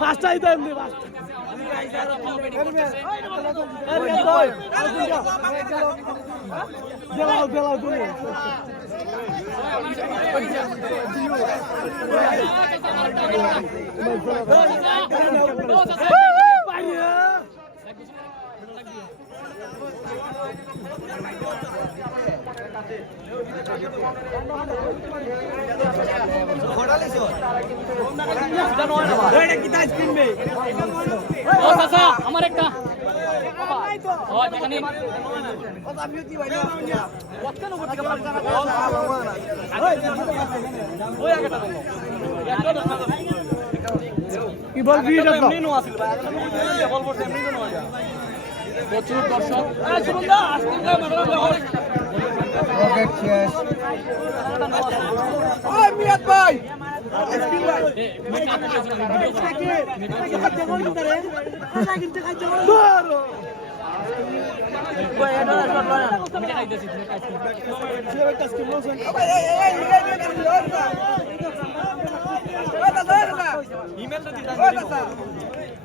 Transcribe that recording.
পাঁচটাই দেন দেলাও দেলাও তুমি কি বলবি প্রচুর দর্শক ইমেলটা দিতাম